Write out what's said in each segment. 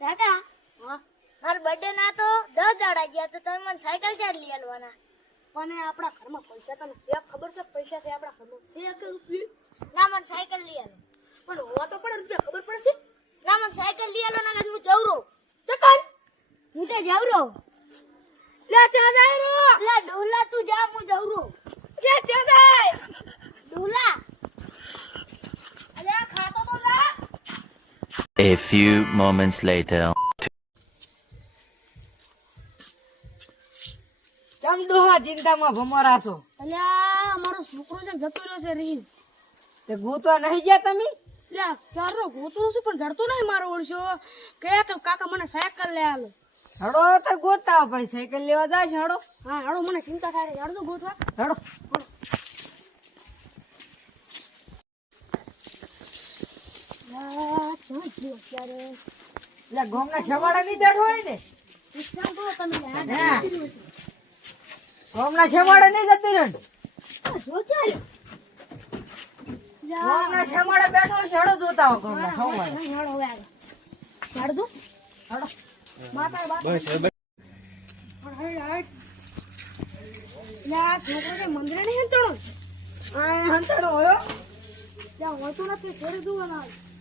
કાકા હા મારા બર્થડે ના તો 10 દાડા ગયા તો તમે મને સાયકલ ચાર લઈ આલવાના. પણ આપણા ઘરમાં પૈસા તને શેક ખબર છે પૈસા છે આપણા ઘરમાં શેક રૂપિયા ના મને સાયકલ લઈ આલો. પણ હોવા તો પડે રૂપિયા ખબર પડશે ના મને સાયકલ લઈ આલો ના હું જવરો. ચકન હું તે જવરો. લે ત્યાં જાય રો લે ડોલા તું જા હું જવરો. લે ત્યાં જાય ડોલા અલે ખાતો તો જા. A few moments later. કેમ ડોહા ચિંતામાં ભમરાશો? અલ્યા અમારો છોકરો છે જતો રહ્યો છે રીન. તે ગોતવા નહીં ગયા તમે? લે ચારનો ગોતરો છે પણ જડતો નહીં મારો ઓળશો કે કાકા મને સાયકલ લે આલો. હડો તો ગોતા ભાઈ સાયકલ લેવા જાય છે હડો. હા હાડો મને ચિંતા થાય છે હાડો ગોતવા. હડો લા ચાલ જો અત્યારે એટલે ગોમના છવાડા નહીં બેઠો હોય ને? વિચાર કરો તમે હા. યાર ગોમના છવાડા નહીં જતી રહે ને? જો ચાલ ગોમના છવાડા બેઠો છે હડો જોતા હો ગોમના છવાડા. હાડો હવે આગળ હાડ દો હડો માતા બાપ બસ હવે લા છોકરો કે મંદિરે નહીં હંતણો આ હંતડો હોયો ત્યાં હોતું નથી છોડી દઉં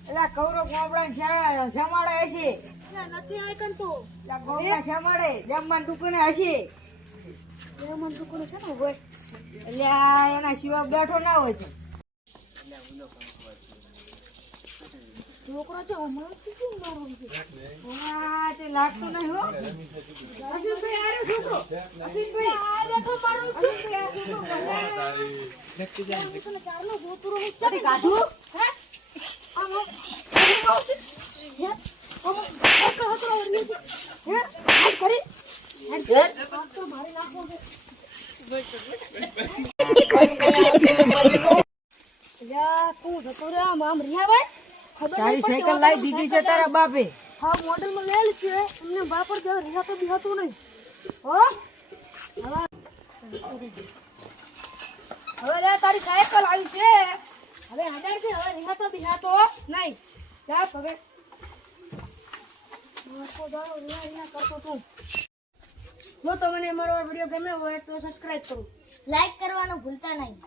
એટલે કૌરો ગોમડા છમાડા હશે. ત્યાં નથી આઈકન તો એટલે ગોમના છમાડે જમવાન ટુકને હશે એ મન દુકાન છે ને હોય એટલે આ એના સિવાય બેઠો ના હોય છે. છોકરો છે હમણાં શું મારું છે હા તે લાગતું નહીં હો. અશ્વિનભાઈ આરે છોકરો અશ્વિનભાઈ આ બેઠો મારું છું નક્કી તને ચારનો ગોતરો હું ચડી કાઢું હે આમ આવશે હે આમ એક હતો ઓલી હે આ કરી આ તો મારી નાખો છે યા તું જતો રે આમ રિયા ભાઈ ખબર તારી સાયકલ લાવી દીધી છે તારા બાપે. હા મોડલ માં લે છે અમને બાપર જે રિયા તો બિહાતો નહીં હો હવે લે તારી સાયકલ આવી છે હવે હડાડ થી હવે રિયા તો બિહાતો નહીં જા હવે મારો દારો રિયા કરતો તું જો તમને અમારો વિડિયો ગમ્યો હોય તો સબસ્ક્રાઇબ કરો લાઈક કરવાનું ભૂલતા નહીં.